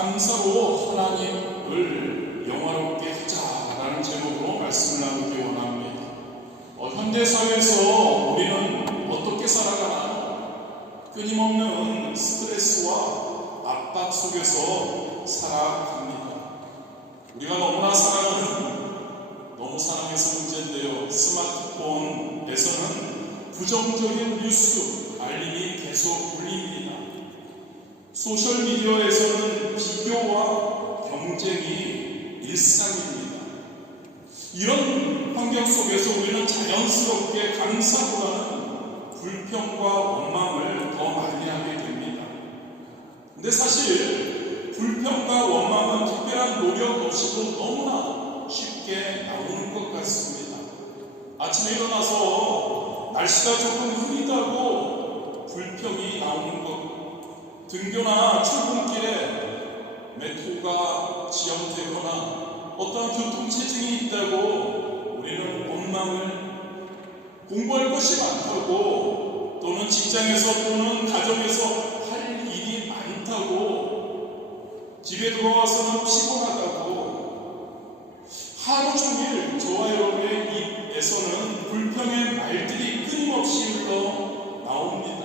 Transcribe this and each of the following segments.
감사로 하나님을 영화롭게 하자라는 제목으로 말씀을 나누기 원합니다. 현대사회에서 우리는 어떻게 살아가나? 끊임없는 스트레스와 압박 속에서 살아갑니다. 우리가 너무나 너무 사랑해서 문제인데요. 스마트폰에서는 부정적인 뉴스, 알림이 계속 울립니다. 소셜미디어에서는 비교와 경쟁이 일상입니다. 이런 환경 속에서 우리는 자연스럽게 감사보다는 불평과 원망을 더 많이 하게 됩니다. 근데 사실 불평과 원망은 특별한 노력 없이도 너무나 쉽게 나오는 것 같습니다. 아침에 일어나서 날씨가 조금 흐리다고 불평이 나오는 것, 등교나 출근길에 메트로가 지연되거나 어떠한 교통체증이 있다고 우리는 원망을, 공부할 것이 많다고, 또는 직장에서 또는 가정에서 할 일이 많다고, 집에 들어와서는 피곤하다고, 하루 종일 저와 여러분의 입에서는 불평의 말들이 끊임없이 흘러 나옵니다.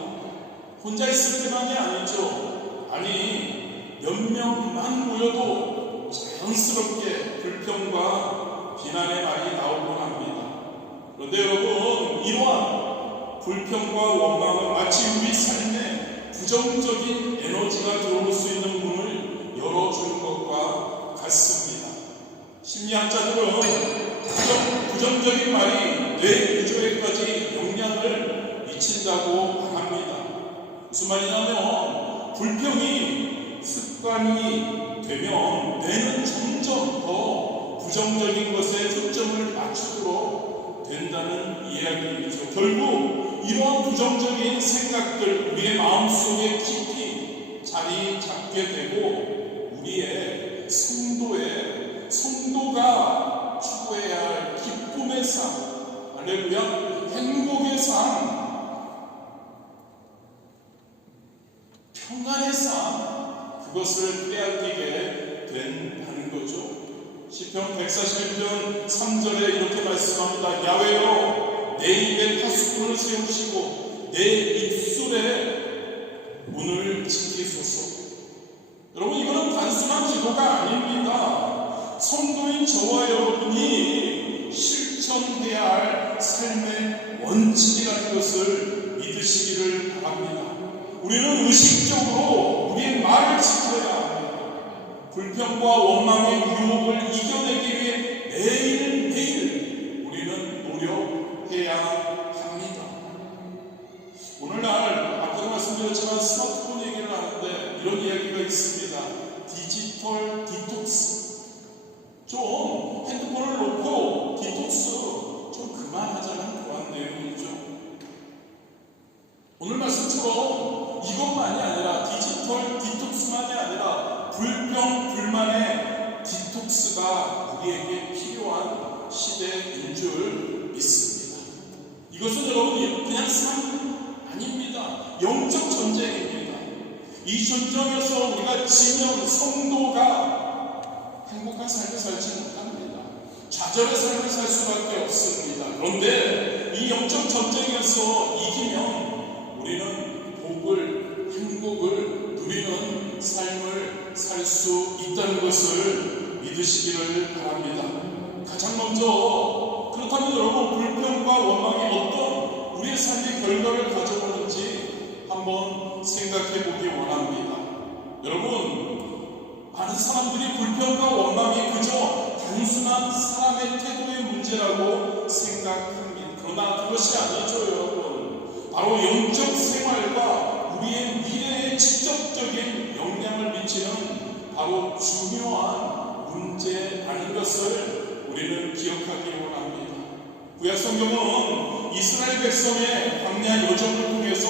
혼자 있을 때만이 아니죠. 아니, 몇 명만 모여도 자연스럽게 불평과 비난의 말이 나오곤 합니다. 그런데 여러분, 이러한 불평과 원망은 마치 우리 삶에 부정적인 에너지가 들어올 수 있는 문을 열어주는 것과 같습니다. 심리학자들은 부정적인 말이 뇌 구조에까지 영향을 미친다고 말합니다. 무슨 말이냐면, 불평이 습관이 되면 뇌는 점점 더 부정적인 것에 초점을 맞추도록 된다는 이야기이죠. 결국 이러한 부정적인 생각들 우리의 마음속에 깊이 자리 잡게 되고, 우리의 성도가 추구해야 할 기쁨의 삶, 할렐루야, 행복의 삶, 평안의 삶, 그것을 빼앗기게 된다는 거죠. 시편 141편 3절에 이렇게 말씀합니다. 야훼여, 내 입에 파수꾼을 세우시고 내 입술에 문을 지키소서. 여러분, 이거는 단순한 기도가 아닙니다. 성도인 저와 여러분이 실천해야 할 삶의 원칙이라는 것을 믿으시기를 바랍니다. 우리는 의식적으로 우리의 말을 지켜야 합니다. 불평과 원망의 유혹을 이겨내기 위해 매일매일 우리는 노력해야 합니다. 오늘날 아까도 말씀드렸지만 스마트폰 얘기를 하는데 이런 이야기가 있습니다. 디지털 디톡스. 좀 핸드폰을 놓고 디톡스 좀 그만하자는 그런 내용이죠. 오늘 말씀처럼 이것만이 아니라, 디지털 디톡스만이 아니라 불평, 불만의 디톡스가 우리에게 필요한 시대인 줄 믿습니다. 이것은 여러분 그냥 삶 아닙니다. 영적 전쟁입니다. 이 전쟁에서 우리가 지면 성도가 행복한 삶을 살지 못합니다. 좌절의 삶을 살 수밖에 없습니다. 그런데 이 영적 전쟁에서 이기면 우리는 행복을 누리는 삶을 살 수 있다는 것을 믿으시기를 바랍니다. 가장 먼저, 그렇다면 여러분, 불평과 원망이 어떤 우리의 삶의 결과를 가져오는지 한번 생각해 보기 원합니다. 여러분, 많은 사람들이 불평과 원망이 그저 단순한 사람의 태도의 문제라고 생각합니다. 그러나 그것이 아니죠, 여러분. 바로 영적 생활과 우리의 미래에 직접적인 영향을 미치는 바로 중요한 문제라는 것을 우리는 기억하기 원합니다. 구약 성경은 이스라엘 백성의 광야 여정을 통해서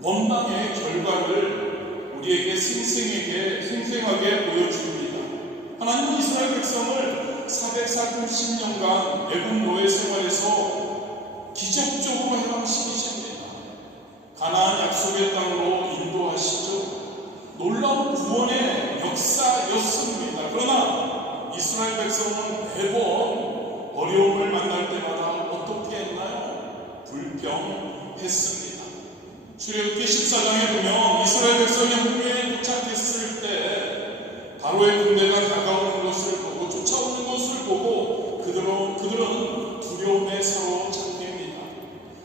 원망의 결과를 우리에게 생생하게 보여줍니다. 하나님은 이스라엘 백성을 430년간 애굽 노예 생활에서 기적적으로 해방시키십니다. 가나안 약속의 땅으로 인도하시죠. 구원의 역사였습니다. 그러나 이스라엘 백성은 매번 어려움을 만날 때마다 어떻게 했나요? 불평했습니다. 출애굽기 14장에 보면 이스라엘 백성이 홍해에 도착했을 때 바로의 군대가 다가오는 것을 보고 쫓아오는 것을 보고 그들은 두려움에 사로잡힙니다.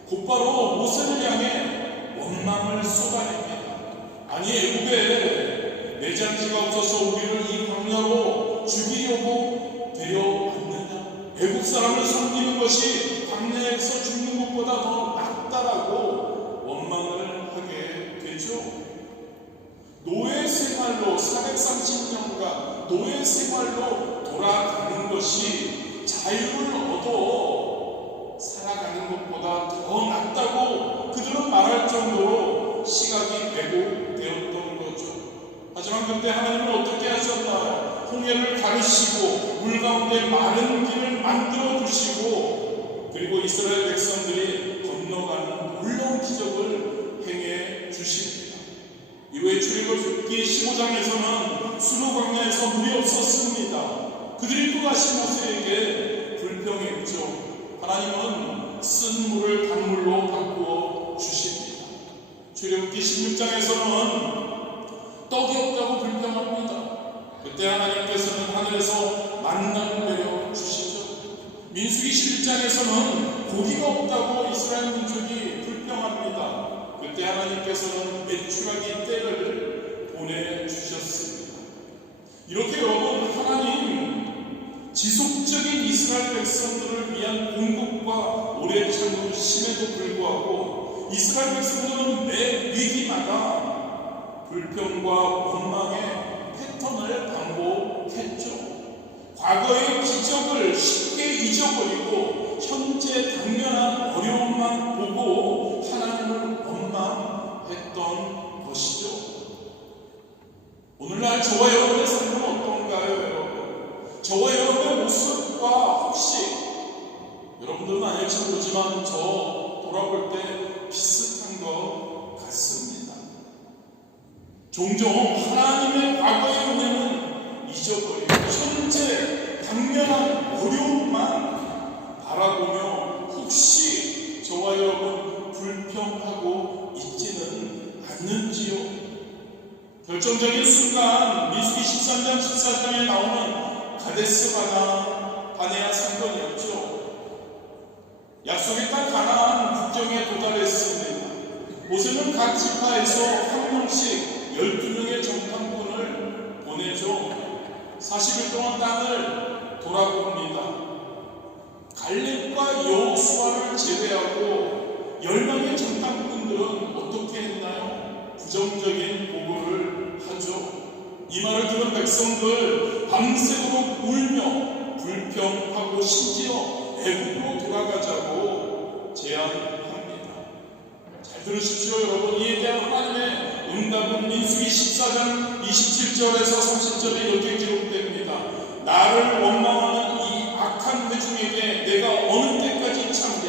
곧바로 모세를 향해 원망을 쏟아냅니다. 아니 애국에 매장지가 없어서 우리를 이 광야로 죽이려고 데려왔느냐? 애국 사람을 섬기는 것이 광야에서 죽는 것보다 더 낫다라고 원망을 하게 되죠. 노예 생활로 430년간 노예 생활로 돌아가는 것이 자유를 얻어 살아가는 것보다 더 낫다고 그들은 말할 정도로 시각이 왜곡되었던 거죠. 하지만 그때 하나님은 어떻게 하셨나요? 홍해를 가르시고 물 가운데 마른 길을 만들어 주시고 그리고 이스라엘 백성들이 건너가는 놀라운 기적을 행해 주십니다. 이후에 출애굽기 15장에서는 수르 광야에서 물이 없었습니다. 그들이 또다시 모세에게 불평했죠. 하나님은 쓴 물을 단물로 바꾸어 주십니다. 출애굽기 16장에서는 떡이 없다고 불평합니다. 그때 하나님께서는 하늘에서 만나를 내려 주시죠. 민수기 11장에서는 고기가 없다고 이스라엘 민족이 불평합니다. 그때 하나님께서는 메추라기 떼를 보내주셨습니다. 이렇게 여러분, 하나님 지속적인 이스라엘 백성들을 위한 공급과 오래 참으심에도 불구하고 이스라엘 백성들은 매 위기마다 불평과 원망의 패턴을 반복했죠. 과거의 기적을 쉽게 잊어버리고 현재 당면한 어려움만 보고 하나님을 원망했던 것이죠. 오늘날 저와 여러분의 삶은 어떤가요, 여러분? 저와 여러분의 모습과 혹시 여러분들은 아닐지 모르지만 저 돌아볼 때 비슷한 것 같습니다. 종종 하나님의 과거의 은혜는 잊어버리고 현재 당면한 어려움만 바라보며 혹시 저와 여러분 불평하고 있지는 않는지요? 결정적인 순간 민수기 13장 14장에 나오는 가데스 바네아 사건이었죠. 약속의 땅 가나안 국경에 도달했습니다. 모세는 각 지파에서 한 명씩 12명의 정탐꾼을 보내죠. 40일 동안 땅을 돌아봅니다. 갈렙과 여호수아를 제외하고 10명의 정탐꾼들은 어떻게 했나요? 부정적인 보고를 하죠. 이 말을 들은 백성들 밤새도록 울며 불평하고 심지어 애국으로 돌아가자고 제안합니다. 잘 들으십시오, 여러분. 이에 대한 하나님의 응답은 민수기 14장 27절에서 30절에 이렇게 기록됩니다. 나를 원망하는 이 악한 회중에게 내가 어느 때까지 참랴?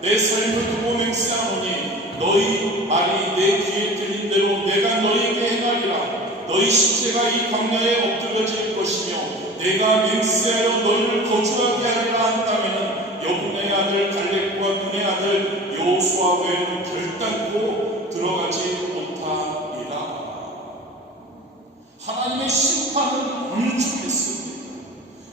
내 삶을 두고 맹세하노니 너희 말이 내 귀에 들린 대로 내가 너희에게 행하리라. 너희 시체가 이 광야에 엎드려질 것이며 내가 맹세하여 너희를 거주하게 하리라 한다면 여분의 아들 갈렙과 눈의 아들 여호수아 외에는 결단코 들어가지 못하리라. 하나님의 심판은 엄중했습니다.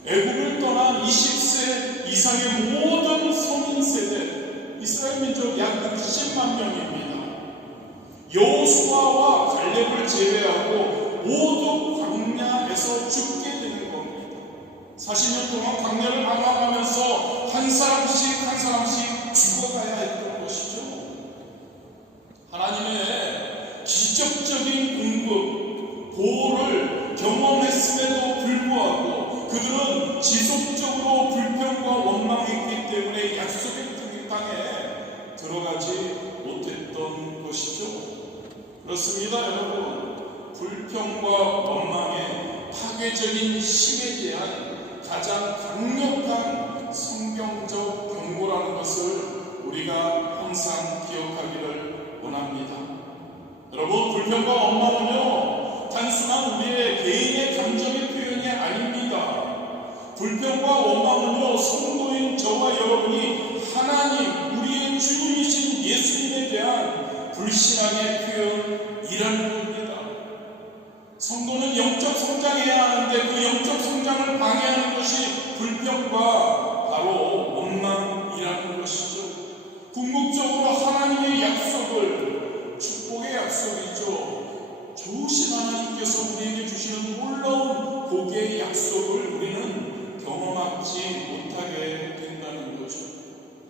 애국을 떠난 20세 이상의 모든 성인 세대 이스라엘 민족 약 60만 명입니다. 여호수아와 갈렙을 제외하고 모두 광야에서 죽게 되는 겁니다. 40년 동안 광야를 방황하면서 한 사람씩 죽어가야 했던 것이죠. 하나님의 기적적인 공급, 보호를 경험했음에도 불구하고 그들은 지속적으로 불평과 원망했기 때문에 약속의 땅에 들어가지 못했던 것이죠. 그렇습니다, 여러분. 불평과 원망의 파괴적인 힘에 대한 가장 강력한 성경적 경고라는 것을 우리가 항상 기억하기를 원합니다. 여러분, 불평과 원망은요 단순한 단순한 우리의 개인의 감정의 표현이 아닙니다. 불평과 원망은요, 성도인 저와 여러분이 하나님, 우리의 주님이신 예수님에 대한 불신앙의 표현이라는 겁니다. 성도는 영적 성장해야 하는데 그 영적 성장을 방해하는 것이 불평과 바로 원망이라는 것이죠. 궁극적으로 하나님의 약속을, 축복의 약속이죠, 좋으신 하나님께서 우리에게 주시는 놀라운 복의 약속을 우리는 경험하지 못하게 된다는 거죠.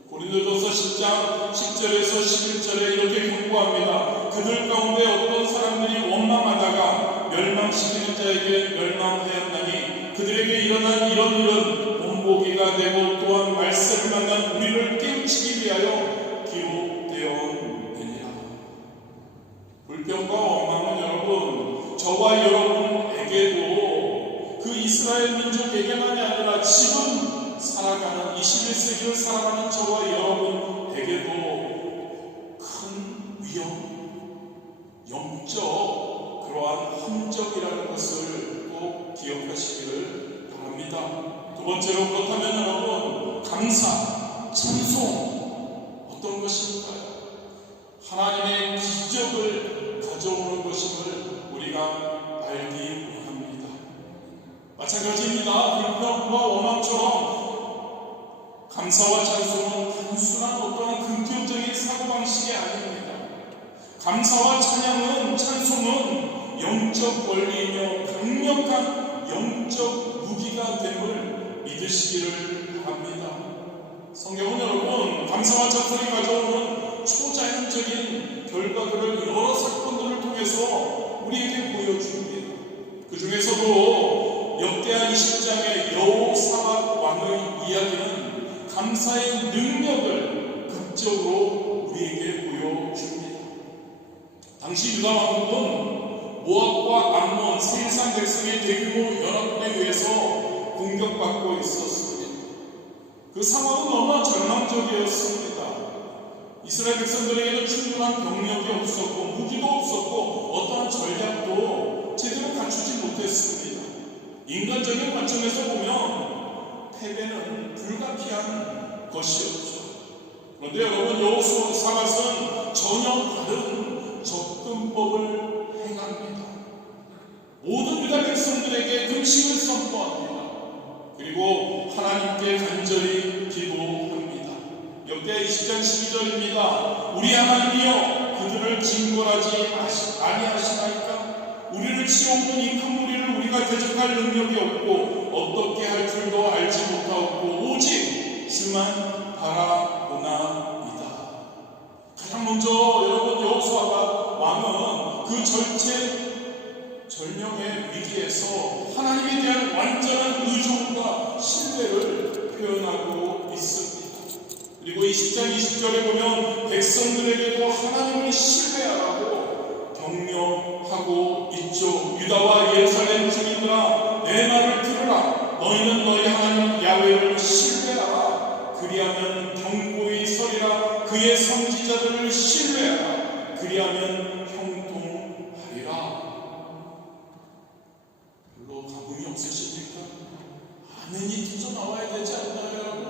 고린도전서 10장 10절에서 11절에 이렇게 경고합니다. 그들 가운데 어떤 사람들이 원망하다가 멸망시키는 자에게 멸망하였나니 그들에게 일어난 이런 일은 본보기가 되고 또한 말세를 만난 우리를 깨우치기 위하여 기록되었느니라. 불평과 원망은 여러분, 저와 여러분에게도 그 이스라엘 민족에게만이 아니라 지금 살아가는 21세기를 살아가는 저와 여러분에게도 큰 위험, 영적 그러한 함정이라는 것을 꼭 기억하시기를 바랍니다. 두 번째로, 그렇다면 여러분, 감사, 찬송 어떤 것일까요? 하나님의 기적을 가져오는 것임을 우리가 알기 원합니다. 마찬가지입니다. 불평과 원망처럼 감사와 찬송은 단순한 어떤 긍정적인 사고방식이 아닙니다. 감사와 찬양은, 찬송은 영적 원리이며 강력한 영적 무기가 됨을 믿으시기를 바랍니다. 성경은 여러분, 감사와 찬송이 가져오는 초자연적인 결과들을 여러 사건들을 통해서 우리에게 보여줍니다. 그 중에서도 역대하 20장의 여호사밧 왕의 이야기는 감사의 능력을 극적으로 우리에게 보여줍니다. 당시 유다 왕국은 모압과 암몬, 세상 백성의 대규모 연합군에 의해서 공격받고 있었습니다. 그 상황은 너무나 절망적이었습니다. 이스라엘 백성들에게는 충분한 병력이 없었고 무기도 없었고 어떠한 전략도 제대로 갖추지 못했습니다. 인간적인 관점에서 보면 패배는 불가피한 것이었죠. 그런데 여러분, 여호사밧은 전혀 다른 접근법을 행합니다. 모든 유다 백성들에게 금식을 선포합니다. 그리고 하나님께 간절히 기도합니다. 역대하 20장 12절입니다. 우리 하나님이여, 그들을 징벌하지 아니하시나이까? 우리를 치어오는 이 큰 무리를 우리가 대적할 능력이 없고 어떻게 할 줄도 알지 못하고 오직 주만 바라보나이다. 가장 먼저 여러분, 여호사밧 왕은 그 절체절명의 위기에서 하나님에 대한 완전한 의존과 신뢰를 표현하고 있습니다. 그리고 20장 20절에 보면 백성들에게도 하나님을 신뢰하라고 격려하고 있죠. 유다와 예루살렘 주민들아, 내 말을 들으라. 너희는 너희 하나님 야훼를 신뢰하라. 그리하면 경고히 서리라. 그의 선지자들을 신뢰하라. 그리하면 형통하리라. 별로 감흥이 없으십니까? 아멘이 터져 나와야 되지 않나요, 여러분?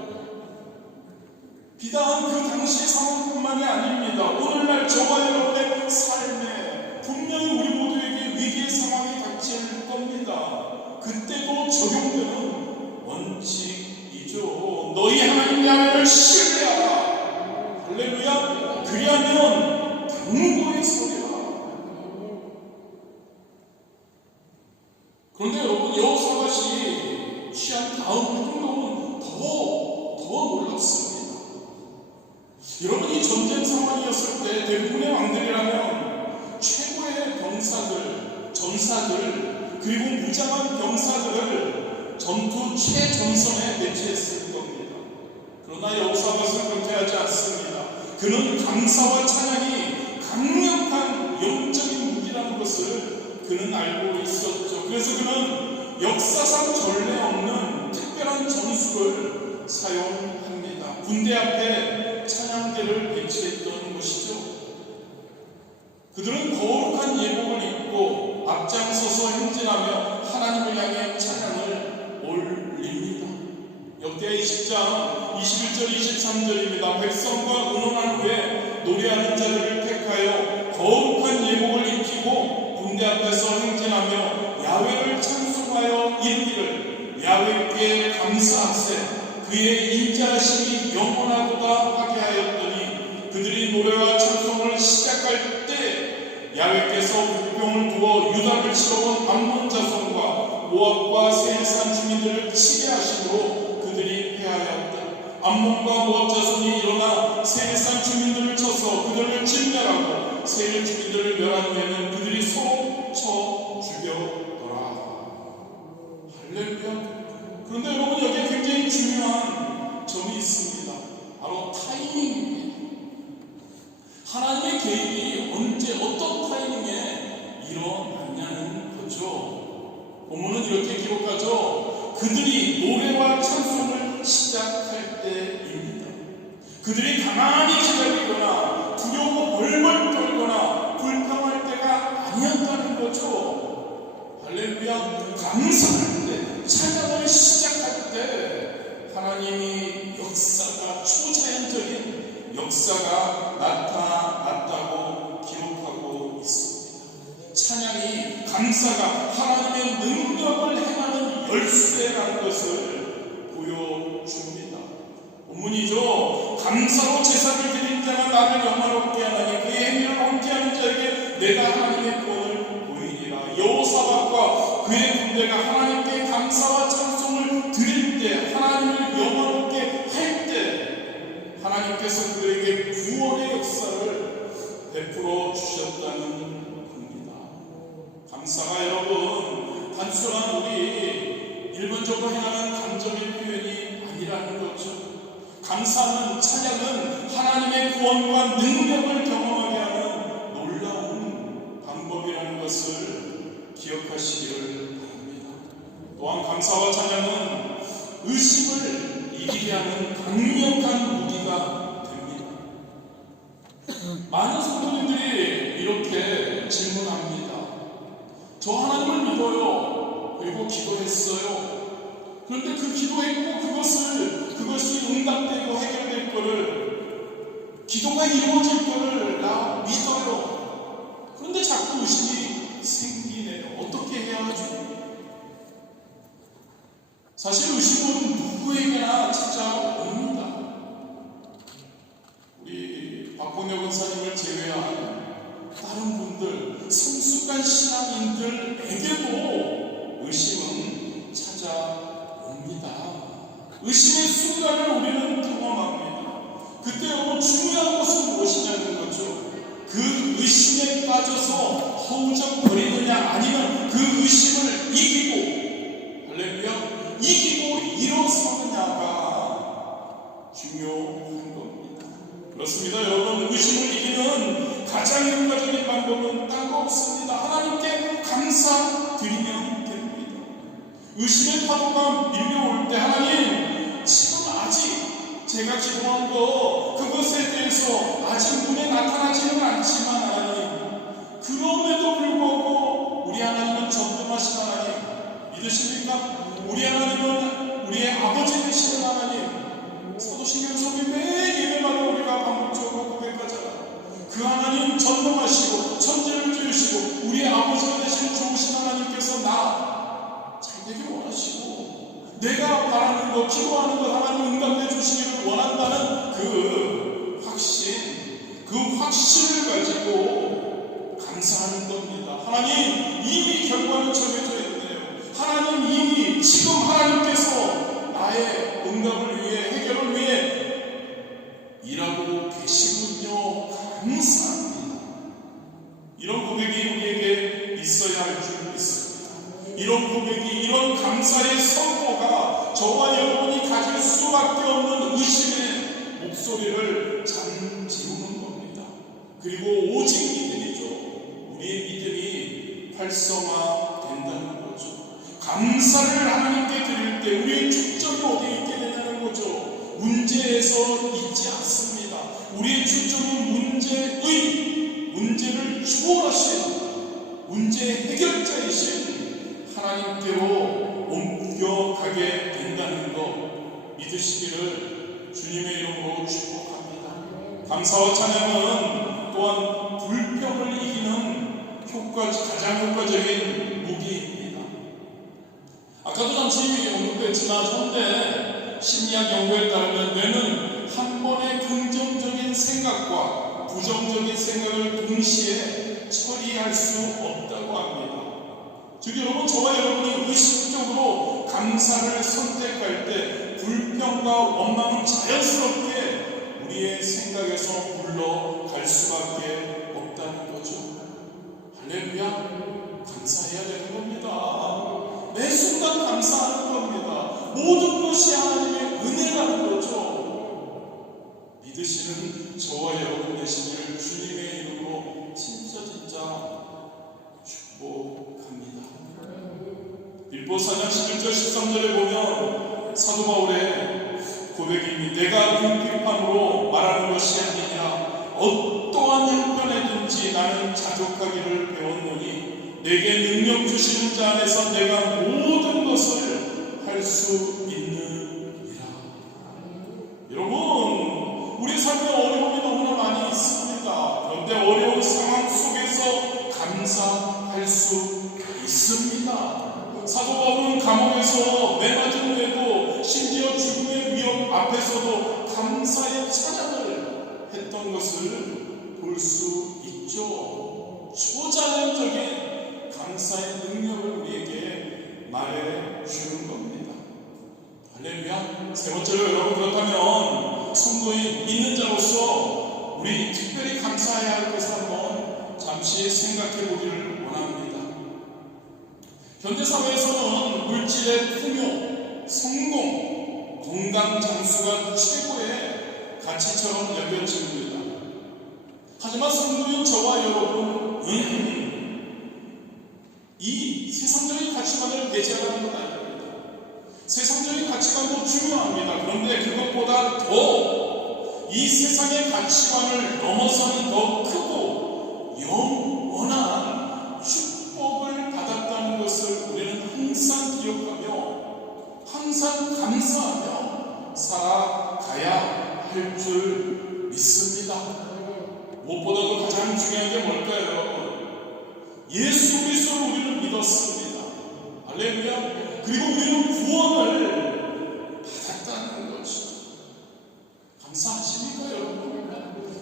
비단 그 당시 상황뿐만이 아닙니다. 오늘날 저와 여러분의 삶에 분명히 우리 모두에게 위기의 상황이 닥칠 겁니다. 그때도 적용되는 원칙이죠. 너희 하나님 야훼를 신뢰하라. 할렐루야. 그리하면 경고의 소리라. 그런데 여러분, 여호사밧이 취한 다음 행동은 더 놀랍습니다. 여러분, 이 전쟁 상황이었을 때 대부분의 왕들이라면 최고의 병사들, 전사들, 그리고 무장한 병사들을 전투 최전선에 배치했을 겁니다. 그러나 여호사밧은 그렇게 하지 않습니다. 그는 감사와 찬양이 강력한 영적인 무기라는 것을 그는 알고 있었죠. 그래서 그는 역사상 전례 없는 특별한 전술을 사용합니다. 군대 앞에 찬양대를 배치했던 것이죠. 그들은 거룩한 예복을 입고 앞장서서 20장 21절 23절입니다. 백성과 의논한 후에 노래하는 자들을 택하여 거룩한 예복을 입히고 군대 앞에서 행진하며 야훼를 찬송하여 이르기를 야훼께 감사하세 그의 인자하심이 영원하도다 하게 하였더니 그들이 노래와 찬송을 시작할 때 야훼께서 국병을 두어 유다를 치러온 암몬 자손과 모압과 세일산 주민들을 치게 하심으로 그들이 패하였다. 암몬과 모압 자손이 일어나 세일산 주민들을 쳐서 그들을 진멸하고 세일 주민들을 멸한 후에는 그들이 서로 쳐 죽였더라. 할렐루야. 그런데 여러분 여기에 굉장히 중요한 점이 있습니다. 바로 타이밍입니다. 하나님의 계획이 언제 어떤 타이밍에 일어났냐는 거죠. 본문은 이렇게 기록하죠. 그들이 노래와 찬송을 시작할 때입니다. 그들이 가만히 기다리거나 두려워 벌벌 떨거나 불평할 때가 아니었다는 거죠. 할렐루야. 감사할 때, 찬양을 시작할 때 하나님이 역사가 초자연적인 역사가 나타났다고 기록하고 있습니다. 찬양이 감사가 하나님의 능력을 행하는 열쇠라는 것을 보여줍니다. 본문이죠. 감사로 제사를 드린 자가 나를 영화롭게 하나니 그의 행위를 옳게 하는 자에게 내가 하나님의 구원을 보이리라. 여호사밧과 그의 군대가 하나님께 감사와 찬송을 드릴 때, 하나님을 영화롭게 할 때 하나님께서 그에게 구원의 역사를 베풀어 주셨다는 겁니다. 감사가 여러분 단순한 우리 일반적으로 행하는 감정의 표현이 아니라는 거죠. 감사는, 찬양은 하나님의 구원과 능력을 경험하게 하는 놀라운 방법이라는 것을 기억하시기를 바랍니다. 또한 감사와 찬양은 의심을 이기게 하는 강력한 무기가 됩니다. 많은 성도님들이 이렇게 질문합니다. 저 하나님을 믿어요. 그리고 기도했어요. 그런데 그 기도했고 그것이 응답되고 해결될 거를, 기도가 이루어질 거를 나 믿어요. 그런데 자꾸 의심이 생기네요. 어떻게 해야 하죠? 사실 의심은 누구에게나 찾아옵니다. 우리 박봉혁 원사님을 제외한 다른 분들, 성숙한 신앙인들에게도 의심은 찾아옵니다. 의심의 순간을 우리는 경험합니다. 그때 여러분 중요한 것은 무엇이냐는 거죠. 그 의심에 빠져서 허우적거리느냐 아니면 그 의심을 이기고, 할렐루야, 이기고 일어서느냐가 중요한 겁니다. 그렇습니다. 여러분, 의심을 이기는 가장 효과적인 방법은 딴 거 없습니다. 하나님께 감사드리면 됩니다. 의심의 파도가 밀려올 때 하나님, 지금 아직 제가 기도한 거 그것에 대해서 아직 눈에 나타나지는 않지만 하나님, 그럼에도 불구하고 우리 하나님은 전능하신 하나님 믿으십니까? 우리 하나님은 우리의 아버지 되시는 하나님. 사도신경 성경 매 예배마다 우리가 반복적으로 고백하잖아요. 그 하나님 전능하시고 천지를 지으시고 우리의 아버지가 되시는 좋으신 하나님께서 나 잘되길 원하시고 내가 바라는 것, 기도하는 것 하나님 응답해 주시기를 원한다는 그 확신을 가지고 감사하는 겁니다. 하나님 이미 결과는 정해져 있네요. 하나님 이미 지금 하나님께서 나의 응답을 위해, 해결을 위해 일하고 계시군요. 감사합니다. 이런 고백이 우리에게 있어야 할 줄 믿습니다. 이런 고백이, 이런 감사의 선포가 저와 여러분이 가질 수밖에 없는 의심의 목소리를 잠재우는 겁니다. 그리고 오직 믿음이죠. 우리의 믿음이 활성화된다는 거죠. 감사를 하나님께 드릴 때 우리의 초점이 어디에 있게 되냐는 거죠. 문제에서 있지 않습니다. 우리의 초점은 문제를 추월하신 문제의 해결자이신 하나님께로 옮겨가게 된다는 것, 믿으시기를 주님의 이름으로 축복합니다. 감사와 찬양은 또한 불평을 이기는 가장 효과적인 무기입니다. 아까도 잠시 언급했지만 현대 심리학 연구에 따르면 뇌는 한 번의 긍정적인 생각과 부정적인 생각을 동시에 처리할 수 없다고 합니다. 즉 여러분, 저와 여러분이 의식적으로 감사를 선택할 때 불평과 원망은 자연스럽게 우리의 생각에서 물러갈 수밖에 없다는 거죠. 할렐루야, 감사해야 되는 겁니다. 매 순간 감사하는 겁니다. 모든 것이 하나님의 은혜라는 거죠. 믿으시는 저와 여러분 되시기를 주님의 이름으로 진짜 축복합니다. 빌보 4장 11절 13절에 보면 사도 바울의 고백입니다. 내가 궁핍함으로 말하는 것이 아니냐, 어떠한 형편에든지 나는 자족하기를 배웠노니 내게 능력 주시는 자 안에서 내가 모든 것을 할 수 있느니라. 여러분, 우리 삶에 어려움이 너무나 많이 있습니다. 그런데 어려운 상황 속에서 감사할 수 있습니다. 사도 바울은 감옥에서 매맞은 후에도 심지어 죽음의 위협 앞에서도 감사의 찬양을 했던 것을 볼 수 있죠. 초자연적인 감사의 능력을 우리에게 말해 주는 겁니다. 할렐루야. 세 번째로 여러분, 그렇다면 성도인 믿는 자로서 우리 특별히 감사해야 할 것을 한번 잠시 생각해 보기를 원합니다. 현대사회에서는 물질의 풍요, 성공, 건강 장수가 최고의 가치처럼 여겨집니다. 하지만 성도인 저와 여러분은 이 세상적인 가치관을 배제하는 것 아닙니다. 세상적인 가치관도 중요합니다. 그런데 그것보다 더 이 세상의 가치관을 넘어서는 더 크고 영원한 축복을 받았다는 것을 우리는 항상 기억하며 항상 감사하며 살아가야 할 줄 믿습니다. 무엇보다도 가장 중요한 게 뭘까요? 예수 그리스도를 우리는 믿었습니다. 할렐루야. 그리고 우리는 구원을 받았다는 것이죠. 감사하십니까, 여러분?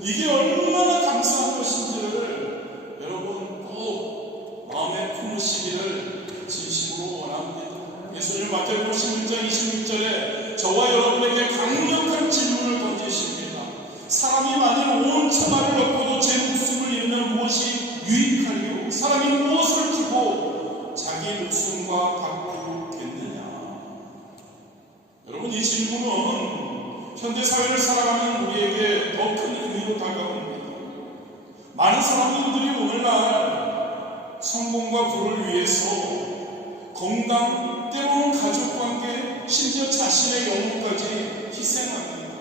이게 얼마나 감사한 것인지를 여러분 꼭 마음에 품으시기를 진심으로 원합니다. 예수님 마태복음 16장 26절에 저와 여러분에게 강력한 질문을 던지십니다. 사람이 만일 온 천하를 얻고도 제 목숨을 잃으면 무엇이 유익하리요? 사람이 무엇을 주고 자기 목숨과 바꾸겠느냐? 여러분, 이 질문은 현대사회를 살아가는 우리에게 더 큰 의미로 다가옵니다. 많은 사람들이 오늘날 성공과 부를 위해서 건강, 때로는 가족관계, 심지어 자신의 영혼까지 희생합니다.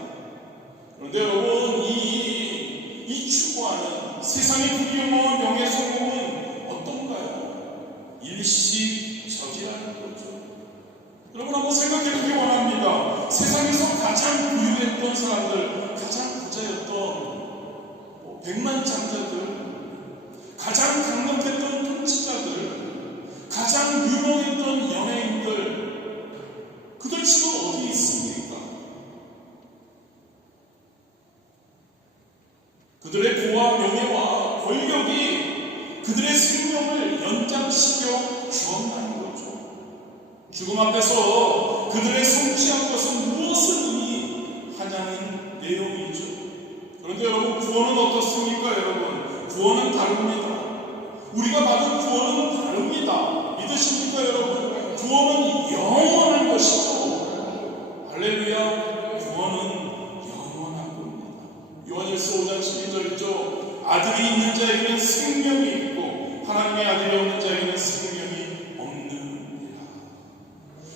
그런데 여러분, 이 추구하는 세상의 부귀영화와 명예 성공은 어떤가요? 일시적이라는 거죠. 여러분, 한번 생각해 보기 원합니다. 세상에서 가장 부유했던 사람들, 가장 부자였던 백만장자들, 가장 강력했던 통치자들, 가장 유명했던 연예인들, 그들 지금 어디 있습니까? 그들의 부와 명예와 권력이 그들의 생명을 연장시켜 주었다는 거죠. 죽음 앞에서 그들의 성취한 것은 무엇이니 하냐는 내용이죠. 그런데 여러분, 구원은 어떻습니까? 여러분, 구원은 다릅니다. 우리가 받은 구원은 다릅니다. 믿으십니까, 여러분? 구원은 영원한 것이죠. 할렐루야. 구원은 영원한 겁니다. 요한일서 5장 12절이죠. 아들이 있는 자에게는 생명이 있고 하나님의 아들이 없는 자에게는 생명이 없느니라.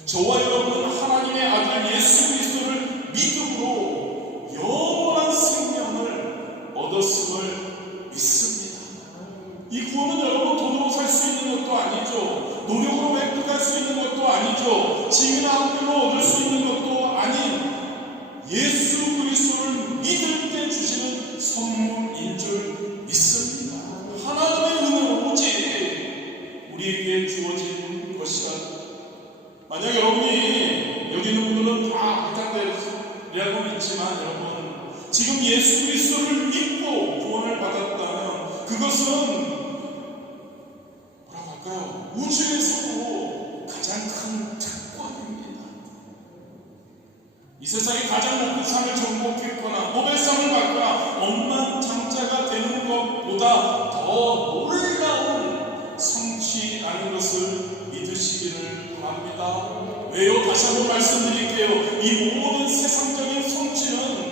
저와 여러분은 하나님의 아들 예수 그리스도를 믿음으로 영원한 생명을 얻었음을 믿습니다. 이 구원은 여러분 돈으로 살 수 있는 것도 아니죠. 노력으로 획득할 수 있는 것도 아니죠. 지위나 학교로 얻을 수 있는 것도 아닌 예수 그리스도를 믿을 때 주시는 선물인 줄 믿습니다. 하나님의 은혜는 오직 우리에게 주어진 것이다. 만약 여러분이 여기 있는 분들은 다 부탁드리라고 믿지만 여러분 지금 예수 그리스도를 믿고 구원을 받았다면 그것은 뭐라고 할까요? 우주에서도 가장 큰 특권입니다. 이 세상에 가장 높은 상을 정복했거나 노벨상을 받거나 억만장자가 되는 것보다 더 놀라운 성취라는 것을 믿으시기를 바랍니다. 왜요? 다시 한번 말씀드릴게요. 이 모든 세상적인 성취는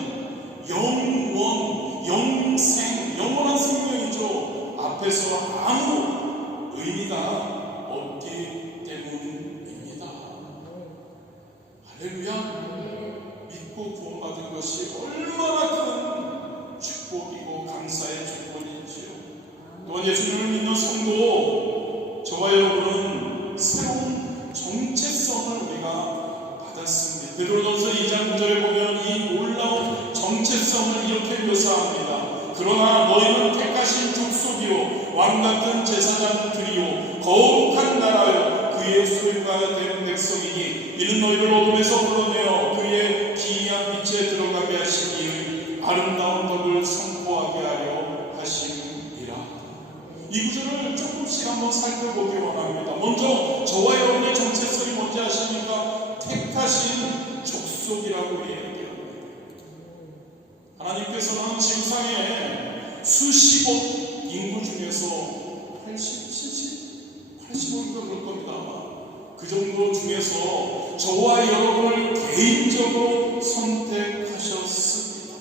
영원, 영생, 영원한 생명이죠. 앞에서 아무 의미가 없기 때문입니다. 할렐루야. 믿고 구원받은 것이 얼마나 큰 축복이고 감사의 축복인지요. 또한 예수님을 믿는 성도 저와 여러분은 새로운 정체성을 우리가 받았습니다. 베드로전서 2장 9절에 보면 이 놀라운 정체성을 이렇게 묘사합니다. 그러나 너희는 택하신 족속이요 왕같은 제사장들이요 거룩한 나라요 그의 소유가 된 백성이니 이는 너희를 어둠에서 불러내어 그의 기이한 빛에 들어가게 하시니 아름다운 덕을 선포하게 하려 하심이라. 이 구절을 조금씩 한번 살펴보기 원합니다. 먼저 저와 여러분의 정체성이 뭔지 아십니까? 택하신 족속이라고 얘기합니다. 하나님께서는 지구상에 수십억 인구 중에서 85인가 그럴 겁니다. 아마. 그 정도 중에서 저와 여러분을 개인적으로 선택하셨습니다.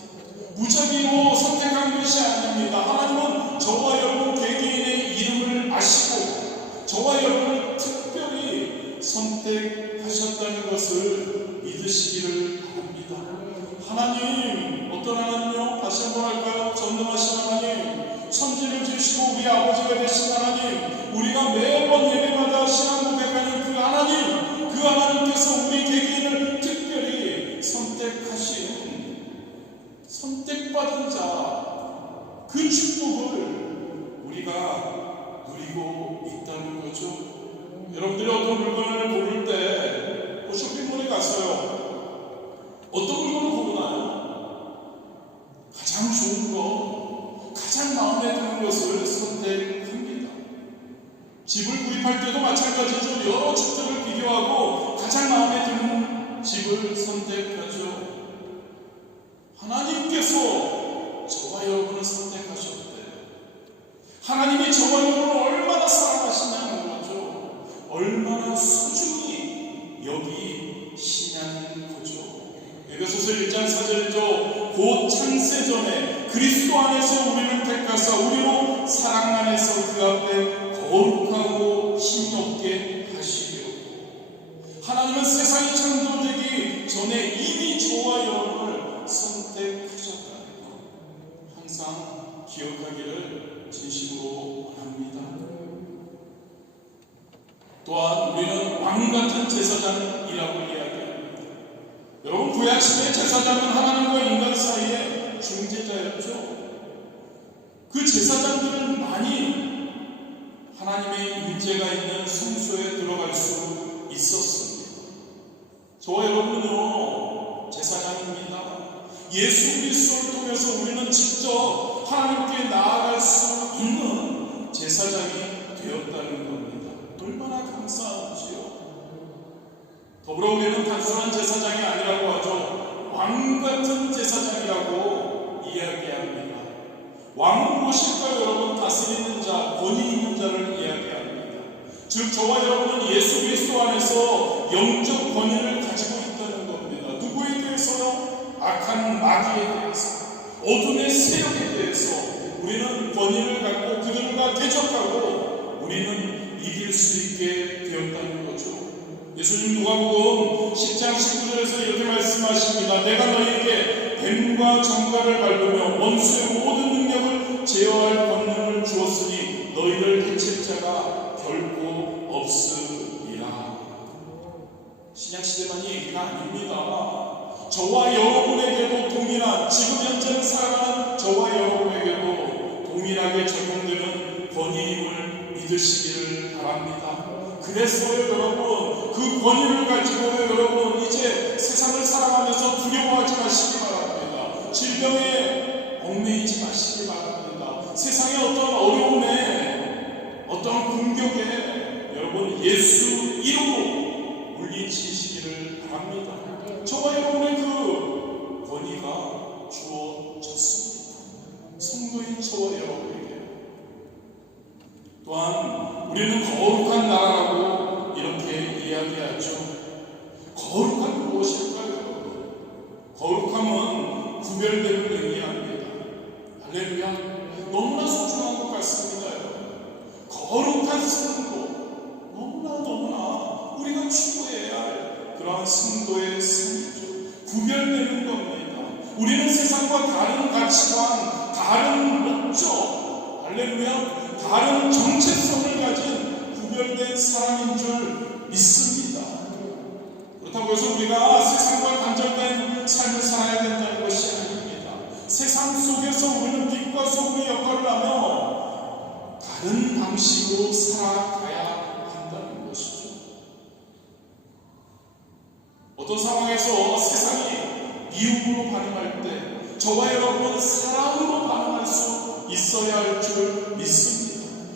무작위로 선택한 것이 아닙니다. 하나님은 저와 여러분 개개인의 이름을 아시고 저와 여러분을 특별히 선택하셨다는 것을 믿으시기를 바랍니다. 하나님, 어떤 하나님요? 다시 한번 할까요? 전능하신 하나님, 천지를 지으시고 우리 아버지가 되신 하나님, 우리가 매번 예배마다 신앙 고백하는 그 하나님, 그 하나님께서 우리 개개인을 특별히 선택하신 선택받은 자, 그 축복을 우리가 누리고 있다는 거죠. 여러분들이 어떤 물건을 고를 때 쇼핑몰에 갔어요. 어떤 물건을 고르나요? 가장 좋은 거, 가장 마음에 드는 것을 선택합니다. 집을 구입할 때도 마찬가지죠. 여러 집들을 비교하고 가장 마음에 드는 집을 선택하죠. 하나님께서 저와 여러분을 선택하셨대요. 하나님이 저와 여러분을 얼마나 사랑하시냐는 거죠. 얼마나 소중히 여기시냐는 거죠. 에베소서 1장 4절이죠. 곧 창세전에 그리스도 안에서 우리를 택하사 우리로 사랑 안에서 그 앞에 거룩하고 힘없게 하시려. 하나님은 세상이 창조되기 전에 이미 저와 여러분을 선택하셨다는 것 항상 기억하기를 진심으로 원합니다. 또한 우리는 왕같은 제사장이라고 이야기합니다. 여러분, 구약시대 제사장은 하나님과 인간 사이의 중재자였죠. 그 제사장들은 많이 하나님의 임재가 있는 성소에 들어갈 수 있었습니다. 저와 여러분은요, 제사장입니다. 예수 그리스도를 통해서 우리는 직접 하나님께 나아갈 수 있는 제사장이 되었다는 겁니다. 얼마나 감사한지요. 더불어 우리는 단순한 제사장이 아니라고 하죠. 왕같은 제사장이라고 이야기합니다. 왕은 무엇일까요? 여러분, 다스리는 자, 권위 있는 자를 이야기합니다. 즉 저와 여러분은 예수 그리스도 안에서 영적 권위를 가지고 있다는 겁니다. 누구에 대해서요? 악한 마귀에 대해서, 어둠의 세력에 대해서 우리는 권위를 갖고 그들과 대적하고 우리는 이길 수 있게 되었다는 거죠. 예수님 누가복음 10장 19절에서 이렇게 말씀하십니다. 내가 너희에게 뱀과 정갈을 밟으며 원수의 모든 능력을 제어할 권능을 주었으니 너희를 해칠 자가 결코 없으리라. 신약시대만이 얘기가 아닙니다. 저와 여러분의 뿐만 지금 현재 살아가는 저와 여러분에게도 동일하게 적용되는 권위임을 믿으시기를 바랍니다. 그래서요 여러분, 그 권위를 가지고 여러분 이제 세상을 살아가면서 두려워하지 마시기 바랍니다. 질병에 얽매이지 마시기 바랍니다. 세상의 어떤 어려움에, 어떤 공격에 여러분 예수 이름으로 물리치시기를 바랍니다. 저와 여러분의 그 권위가 주어졌습니다. 성도인 저와 여러분에게. 또한 우리는 거룩한 나라라고 이렇게 이야기하죠. 거룩한 무엇일까요? 거룩함은 구별됨을 의미합니다. 할렐루야. 너무나 소중한 것 같습니다요. 거룩한 성도, 너무나 우리가 추구해야 할 그러한 성도의 삶이죠. 구별되는 겁니다. 우리는 세상과 다른 가치관, 다른 목적, 할렐루야, 다른 정체성을 가진 구별된 사람인 줄 믿습니다. 그렇다고 해서 우리가 세상과 단절된 삶을 살아야 된다는 것이 아닙니다. 세상 속에서 우리는 빛과 소금의 역할을 하며 다른 방식으로 살아가야 한다는 것이죠. 어떤 상황에서 세상이 미움으로 반응할 때 저와 여러분은 사랑으로 반응할 수 있어야 할 줄 믿습니다.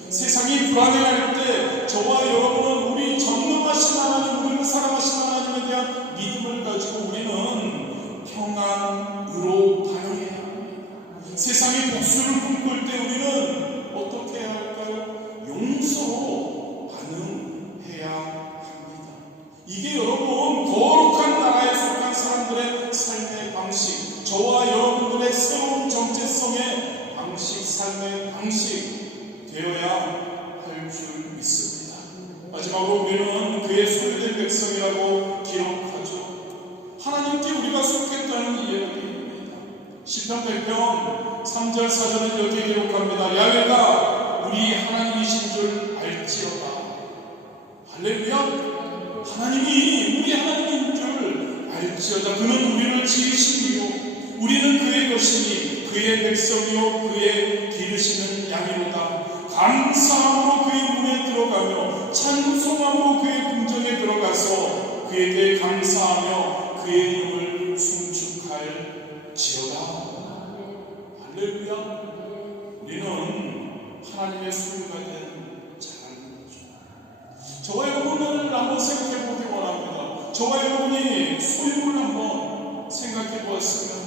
세상이 불안해할 때 저와 여러분은 우리 전능하신 하나님, 우리를 사랑하신 하나님에 대한 믿음을 가지고 우리는 평안으로 반응해야 합니다. 세상이 복수를 꿈꿀 때 우리는 어떻게 해야 할까요? 용서로 반응해야 합니다. 이게 여러분 거룩한 나라에 속한 사람들의 삶의 방식, 저와 여러분들의 새로운 정체성의 방식, 삶의 방식 되어야 할 줄 믿습니다. 마지막으로 우리는 그의 소유된 백성이라고 기록하죠. 하나님께 우리가 속했다는 이야기입니다. 시편 100편 3절 4절은 이렇게 기록합니다. 야훼가 우리 하나님이신 줄 알지어다. 할렐루야. 하나님이 우리 하나님인 줄 알지어다. 그는 우리를 지으시니요 우리는 그의 것이니 그의 백성이요 그의 기르시는 양이로다. 감사함으로 그의 문에 들어가며 찬송함으로 그의 궁정에 들어가서 그에게 감사하며 그의 이름을 송축할 지어다. 할렐루야. 우리는 하나님의 소유가 된 자녀죠. 저와 여러분을 한번 생각해 보기 원합니다. 저와 여러분이 소유를 한번 생각해 보았으면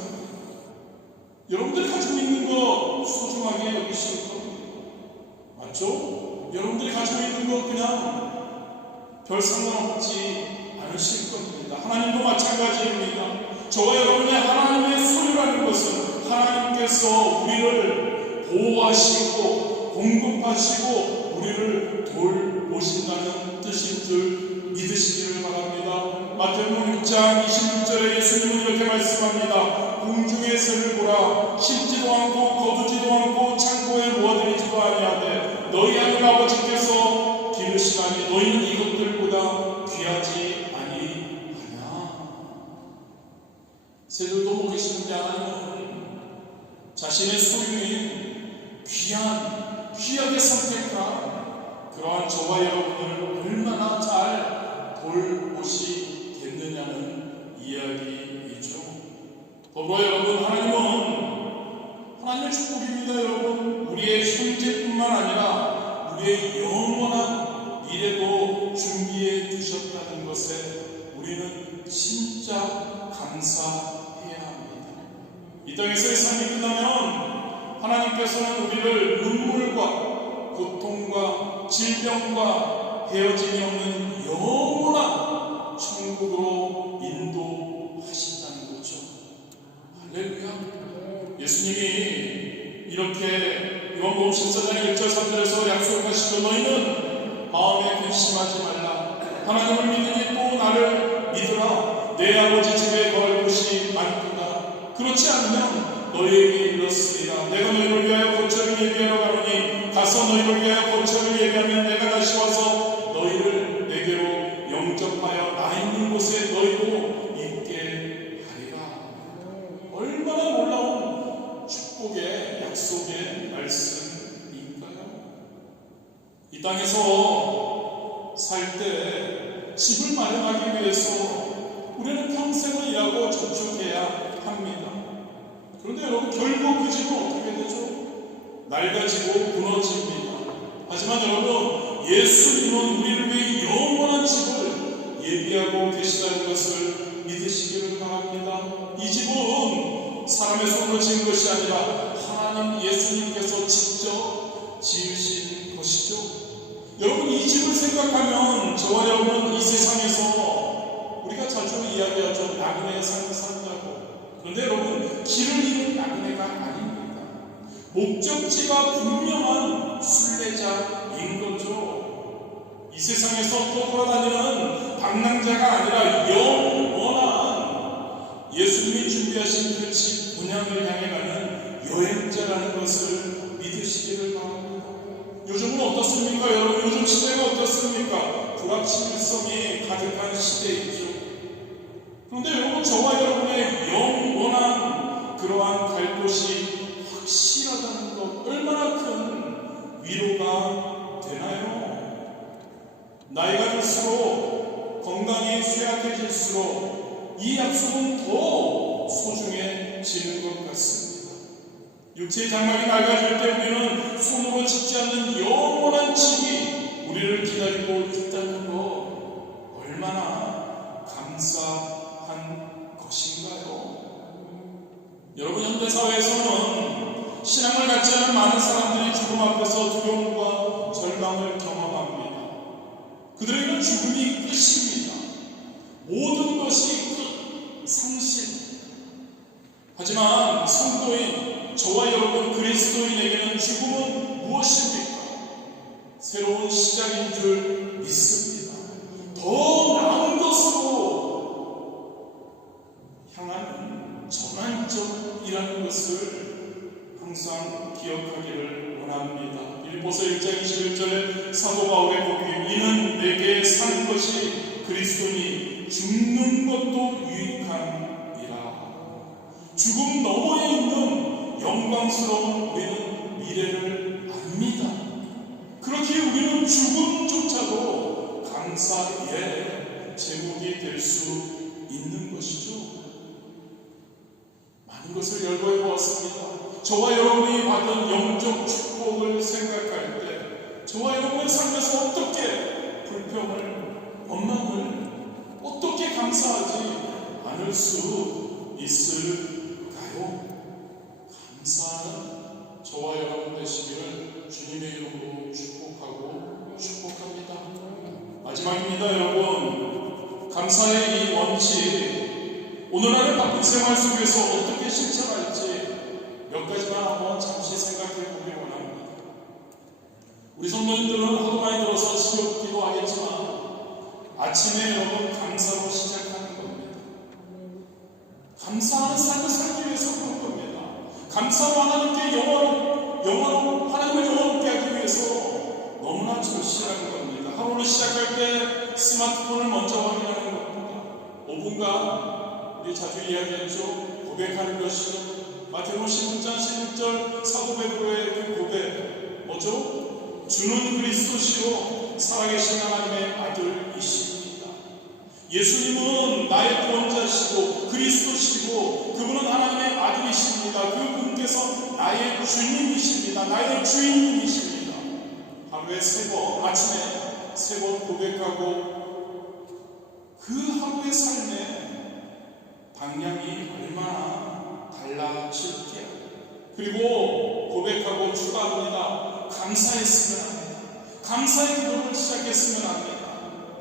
여러분들 가지고 있는 거 소중하게 여기실 겁니다. 맞죠? 여러분들이 가지고 있는 거 그냥 별 상관없지 않으실 겁니다. 하나님도 마찬가지입니다. 저와 여러분의 하나님의 소유라는 것은 하나님께서 우리를 보호하시고 공급하시고 우리를 돌보신다는 뜻인 줄 믿으시기를 바랍니다. 마태복음 6장 26절에 예수님은 이렇게 말씀합니다. 공중의 새를 보라. 심지도 않고 거두지도 않고 창고에 모아들이지도 아니하되 너희 하늘 아버지께서 기르시나니 너희는 이것들보다 귀하지 아니하냐. 새들도 먹이시는데 하나님은 자신의 소유인 귀하게 선택한 그러한 저와 여러분을 얼마나 잘 돌보시겠느냐는 이야기이죠. 더불어 여러분, 하나님의 축복입니다. 여러분, 우리의 현재뿐만 아니라 우리의 영원한 미래도 준비해 두셨다는 것에 우리는 진짜 감사해야 합니다. 이 땅에서의 삶이 끝나면 하나님께서는 우리를 눈물과 고통과 질병과 헤어짐이 없는 영원한 천국으로 인도하신다는 거죠. 할렐루야. 예수님이 이렇게 요한복음 14장 1절 3절에서 약속하시죠. 너희는 마음에 근심하지 말라. 하나님을 믿으니 또 나를 믿으라. 내 아버지 집에 거할 곳이 많도다. 그렇지 않으면 너희에게 이르렀으리라. 내가 너희를 위하여 거처를 예비하러 가노니 가서 너희를 위하여 거처를 예비하면 내가 다시 와서 너희를 내게로 영접하여 나 있는 곳에 너희도 있게 하리라. 얼마나 살 때 집을 마련하기 위해서 우리는 평생을 일하고 저축해야 합니다. 그런데 여러분, 결국 그 집은 어떻게 되죠? 낡아지고 무너집니다. 하지만 여러분, 예수님은 우리를 위해 영원한 집을 예비하고 계시다는 것을 믿으시기를 바랍니다. 이 집은 사람의 손으로 지은 것이 아니라 하나님 예수님께서 직접 지으신 것이죠. 여러분, 이 집을 생각하면 저와 여러분은 이 세상에서 우리가 자주 이야기하죠. 나그네 삶을 산다고. 그런데 여러분, 길을 잃은 나그네가 아닙니다. 목적지가 분명한 순례자인 거죠. 이 세상에서 또 돌아다니는 방랑자가 아니라 영원한 예수님이 준비하신 그 집 분양을 향해 가는 여행자라는 것을 믿으시기를 바랍니다. 요즘은 어떻습니까? 여러분, 요즘 시대가 어떻습니까? 불확실성이 가득한 시대이죠. 그런데 여러분, 저와 여러분의 영원한 그러한 갈 곳이 확실하다는 것, 얼마나 큰 위로가 되나요? 나이가 들수록, 건강이 쇠약해질수록 이 약속은 더 소중해지는 것 같습니다. 육체의 장막이 낡아질 때 우리는 손으로 짓지 않는 영원한 집이 우리를 기다리고 있다는 것, 얼마나 감사한 것인가요? 여러분, 현대사회에서는 신앙을 갖지 않은 많은 사람들이 죽음 앞에서 두려움과 절망을 경험합니다. 그들에게는 죽음이 끝입니다. 모든 것이 끝, 상실. 하지만 성도인 저와 여러분 그리스도인에게는 죽음은 무엇입니까? 새로운 시작인 줄 믿습니다. 더 나은 것으로 향하는 전환점이라는 것을 항상 기억하기를 원합니다. 빌립보서 1장 21절에 사도 바울의 고백이 이는 내게 사는 것이 그리스도니 죽는 것도 유익함이라. 죽음 너머에 있는 영광스러운 우리는 미래를 압니다. 그렇기에 우리는 죽음조차도 감사의 제목이 될 수 있는 것이죠. 많은 것을 열거해 보았습니다. 저와 여러분이 받은 영적 축복을 생각할 때 저와 여러분의 삶에서 어떻게 불평을, 원망을, 어떻게 감사하지 않을 수 있을까요? 감사하는 저와 여러분 되시기를 주님의 이름으로 축복합니다. 마지막입니다. 여러분, 감사의 이 원칙, 오늘날의 바쁜 생활 속에서 어떻게 실천할지 몇 가지만 한번 잠시 생각해 보기 원합니다. 우리 성도님들은 하도 많이 들어서 지겹기도 하겠지만 아침에 여러분 감사로 시작하는 겁니다. 감사하는 삶을 살기 위해서 그런 겁니다. 감사로 하나님께 하나님을 영원롭게 하기 위해서 너무나 절실한 겁니다. 하루를 시작할 때 스마트폰을 먼저 확인하는 겁니다. 5분간 우리 자주 이야기했죠. 고백하는 것이죠. 마태복음 16장 16절 사도 베드로의 그 고백 뭐죠? 주는 그리스도시요 살아계신 하나님의 아들이십니다. 예수님은 나의 구원자시고 그리스도시고 그분은 하나님의 아들이십니다. 그분께서 나의 주님이십니다. 나의 주인님이십니다. 하루에 3번, 아침에 3번 고백하고 그 하루의 삶에 방향이 얼마나 달라질게요. 그리고 고백하고 추가합니다. 감사했으면 합니다. 감사의 기도를 시작했으면 합니다.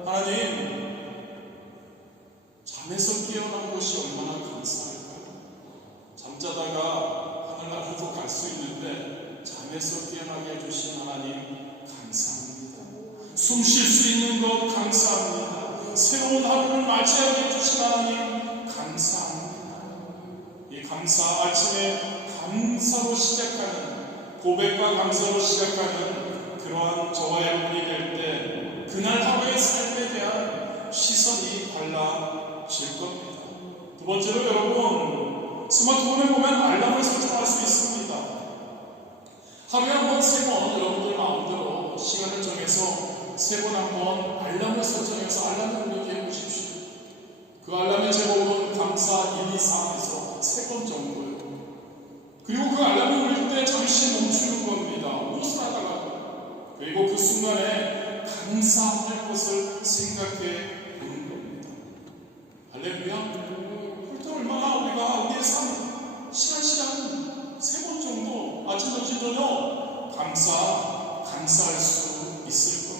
하나님, 잠에서 깨어난 것이 얼마나 감사할까요? 잠자다가 하늘나라도 갈 수 있는데 잠에서 깨어나게 해주신 하나님 감사합니다. 숨 쉴 수 있는 것 감사합니다. 새로운 하루를 맞이하게 해주신 하나님 감사합니다. 이 감사, 아침에 감사로 시작하는, 고백과 감사로 시작하는 그러한 저와 여러분이 될 때 그날 하루의 삶에 대한 시선이 달라질 겁니다. 두 번째로 여러분, 스마트폰에 보면 알람을 설정할 수 있습니다. 하루에 한 번, 3번 여러분들 마음대로 시간을 정해서 세 번 한번 알람을 설정해서 알람을 울리게 해보십시오. 그 알람의 제목은 감사 1, 2, 3에서 3번 정도예요. 그리고 그 알람이 울릴 때 잠시 멈추는 겁니다. 무엇을 하다가. 그리고 그 순간에 감사할 것을 생각해 보는 겁니다. 할렐루야. 그때 얼마나 우리가 우리의 삶 시간 3번 정도 아침, 점심, 저녁 감사할 수 있을 겁니다.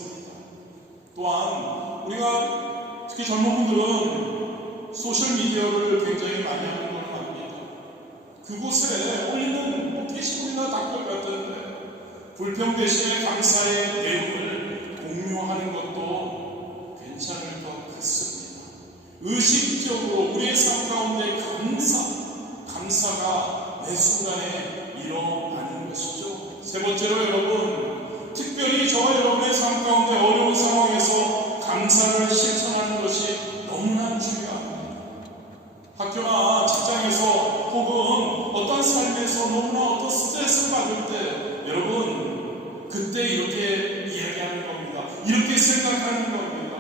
또한 우리가 특히 젊은 분들은 소셜미디어를 굉장히 많이 하는 걸 압니다. 그곳에 올리는 게시물이나 댓글 같은데 불평 대신에 감사의 내용을 공유하는 것도 괜찮을 것 같습니다. 의식적으로 우리의 삶 가운데 감사가 매 순간에 일어나는 것이죠. 세 번째로 여러분, 특별히 저와 여러분의 삶 가운데 어려운 상황에서 감사를 실천하는 것이 너무나 중요합니다. 학교나 직장에서 혹은 어떤 삶에서 너무나 어떤 스트레스를 받을 때 여러분 그때 이렇게 이야기하는 겁니다. 이렇게 생각하는 겁니다.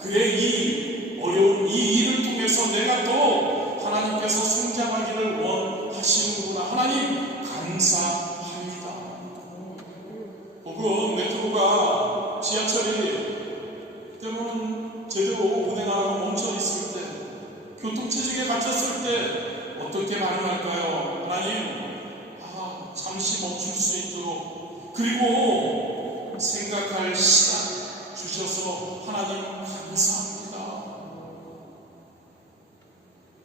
그래, 이 어려운 이 일을 통해서 내가 또 하나님께서 성장하기를 원하시는구나. 하나님 감사합니다. 혹은 메트로가 지하철이 때로는 제대로 운행하고 멈춰 있을 때, 교통체증에 갇혔을 때 어떻게 반응할까요? 하나님, 잠시 멈출 수 있도록, 그리고 생각할 시간 주셔서 하나님 감사합니다.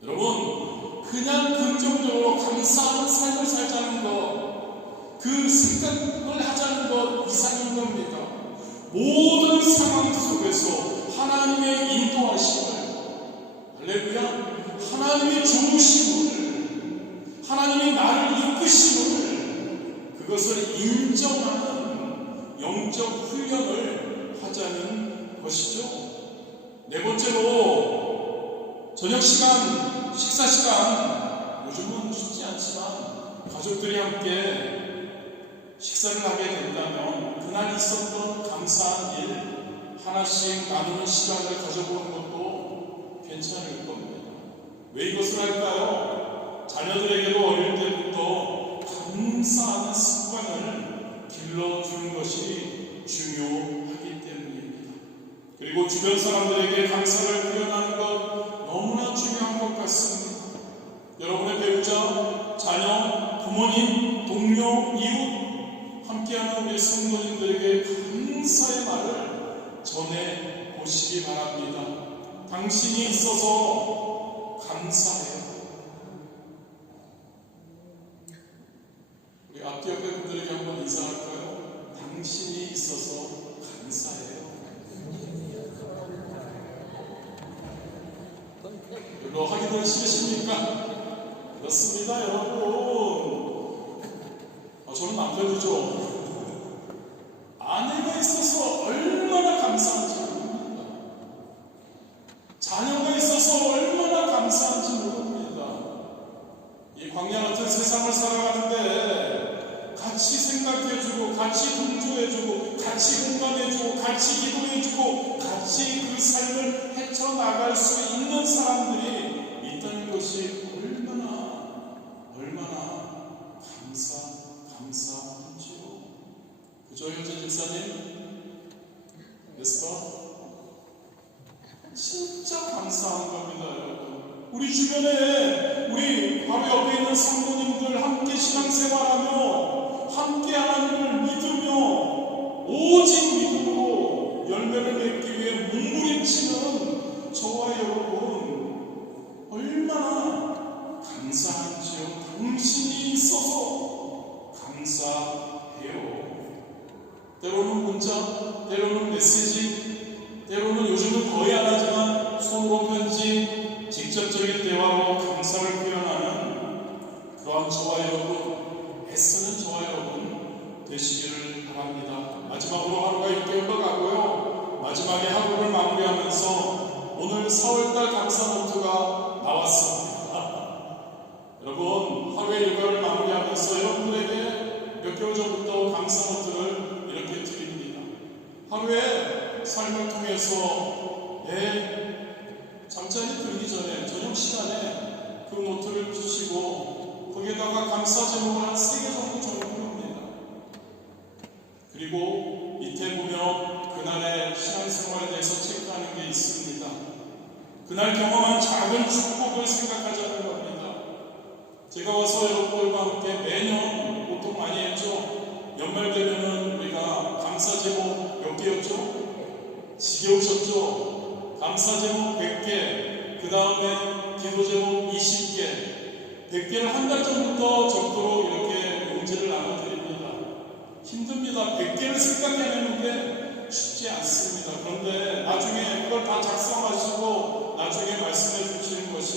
여러분, 그냥 긍정적으로 감사하는 삶을 살자는 것, 그 생각을 하자는 것 이상인 겁니다. 모든 상황 속에서 하나님의 인도하심을, 할렐루야, 하나님의 좋으심을, 하나님이 나를 이끄심을, 그것을 인정하는 영적 훈련을 하자는 것이죠. 네 번째로 저녁 시간, 식사 시간, 요즘은 쉽지 않지만 가족들이 함께 식사를 하게 된다면 그날 있었던 감사한 일 하나씩 나누는 시간을 가져보는 것도 괜찮을 겁니다. 왜 이것을 할까요? 자녀들에게도 어릴 때부터 감사하는 습관을 길러주는 것이 중요하기 때문입니다. 그리고 주변 사람들에게 감사를 표현하는 것 너무나 중요한 것 같습니다. 여러분의 배우자, 자녀, 부모님, 동료, 이웃 함께하는 우리 성도님들에게 감사의 말을 전해 보시기 바랍니다. 당신이 있어서 감사해요. 우리 앞뒤 옆에 분들에게 한번 인사할까요? 당신이 있어서 감사해요. 별로 하기도 싫으십니까? 그렇습니다, 여러분. 저는 남편이죠. 아내가 있어서 얼마나 감사한지 모릅니다. 자녀가 있어서 얼마나 감사한지 모릅니다. 이 광야 같은 세상을 살아가는데 같이 생각해주고, 같이 동조해주고, 같이 공감해주고, 같이 기도해주고, 같이 그 삶을 헤쳐나갈 수 있는 사람들이 있다는 것이 얼마나 감사한지요. 그죠, 현재 집사님? 에스터? 진짜 감사한 겁니다, 여러분. 우리 주변에, 우리 바로 옆에 있는 성도님들 함께 신앙생활하며, 함께 하나님을 믿으며, 오직 믿음으로 열매를 맺기 위해 몸부림치는 저와 여러분, 얼마나 감사한지요. 당신이 있어서 감사해요. 때로는 문자, 때로는 메시지, 때로는 요즘은 거의 안 하지만 손으로 편지, 직접적인 대화로 감사를 표현하는 그러한 저와 여러분, 애쓰는 저와 여러분 되시기를 바랍니다. 마지막으로 하루가 이렇게 흘러가고요. 마지막에 하루를 하나님께서 잠자리 들기 전에 저녁 시간에 그 노트를 펴시고 거기에다가 감사 제목을 한 3개 정도 적어봅니다. 그리고 밑에 보면 그날의 신앙생활에 대해서 체크하는 게 있습니다. 그날 경험한 작은 축복을 생각하자는 겁니다. 제가 와서 여러분들과 함께 매년 보통 많이 했죠. 연말 되면은 우리가 감사 제목 몇 개였죠? 지겨우셨죠? 감사 제목 100개, 그 다음에 기도 제목 20개, 100개를 한 달 전부터 적도록 이렇게 문제를 나눠드립니다. 힘듭니다. 100개를 생각해내는 게 쉽지 않습니다. 그런데 나중에 그걸 다 작성하시고 나중에 말씀해 주시는 것이,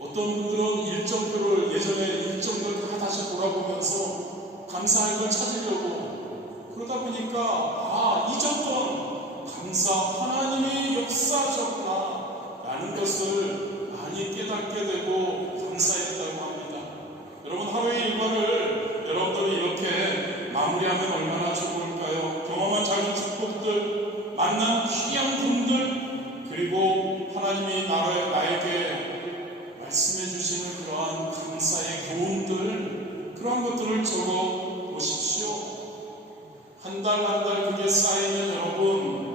어떤 분들은 일정표를, 예전에 일정표를 다 다시 돌아보면서 감사할 걸 찾으려고 그러다 보니까 잊었던 감사, 하나님이 역사하셨구나 라는 것을 많이 깨닫게 되고 감사했다고 합니다. 여러분, 하루의 일과를 여러분들이 이렇게 마무리하면 얼마나 좋을까요? 경험한 작은 축복들, 만난 귀한 분들, 그리고 하나님이 나에게 말씀해 주시는 그러한 감사의 교훈들, 그러한 것들을 적어 보십시오. 한 달 한 달 그게 쌓이면 여러분,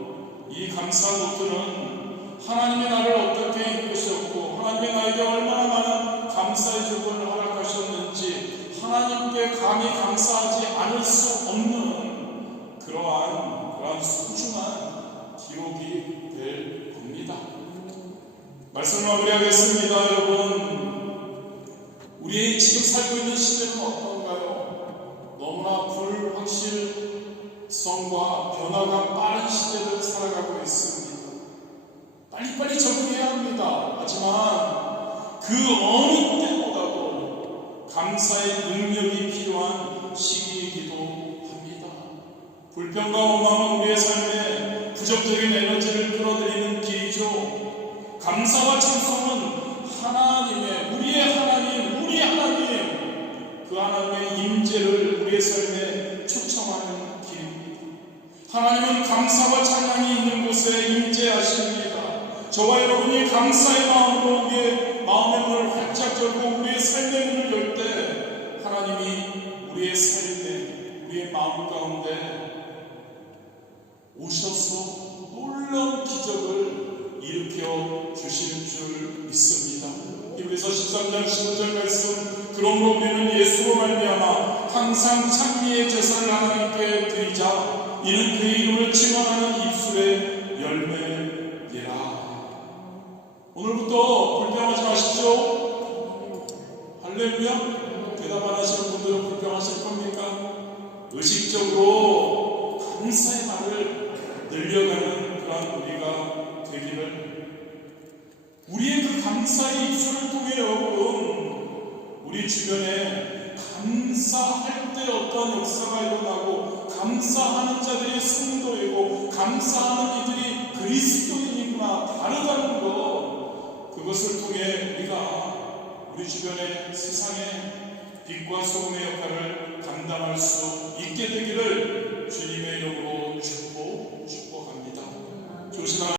이 감사 노트는 하나님이 나를 어떻게 이끄셨고 하나님이 나에게 얼마나 많은 감사의 조건을 허락하셨는지 하나님께 감히 감사하지 않을 수 없는 그러한 소중한 기록이 될 겁니다. 말씀을 마무리하겠습니다. 여러분, 우리 지금 살고 있는 시대는 어떤가요? 너무나 불확실성과 변화가 빠른 시대를 살아가고 있습니다. 빨리빨리 적응해야 합니다. 하지만 그 어느 때보다도 감사의 능력이 필요한 시기이기도 합니다. 불평과 원망은 우리의 삶에 부정적인 에너지를 끌어들이는 길이죠. 감사와 찬송은 우리의 하나님, 그 하나님의 임재를 우리의 삶에 초청하는 길입니다. 하나님은 감사와 찬양이 있는 곳에 임재하십니다. 저와 여러분이 감사의 마음으로 우리의 마음의 문을 활짝 열고 우리의 삶의 문을 열 때 하나님이 우리의 삶에, 우리의 마음 가운데 오셔서 놀라운 기적을 일으켜 주실 줄 믿습니다. 히브리서 13장 15절 말씀, 그러므로 우리는 예수로 말미암아 항상 찬미의 제사를 하나님께 드리자. 이는 그의 이름을 증언하는 입술의 열매니라. 오늘부터 불평하지 마십시오. 할렐루야. 대답 안 하시는 분들은 불평하실 겁니까? 의식적으로 감사의 말을 늘려가는 그런 우리가 되기를, 우리의 그 감사의 입술을 통해 여러분, 우리 주변에 감사할 때 어떤 역사가 일어나고 감사하는 자들이 성도이고 감사하는 이들이 그리스도인이구나, 다르다는 것, 그것을 통해 우리가 우리 주변의 세상의 빛과 소금의 역할을 감당할 수 있게 되기를 주님의 이름으로 축복합니다. 조심하라.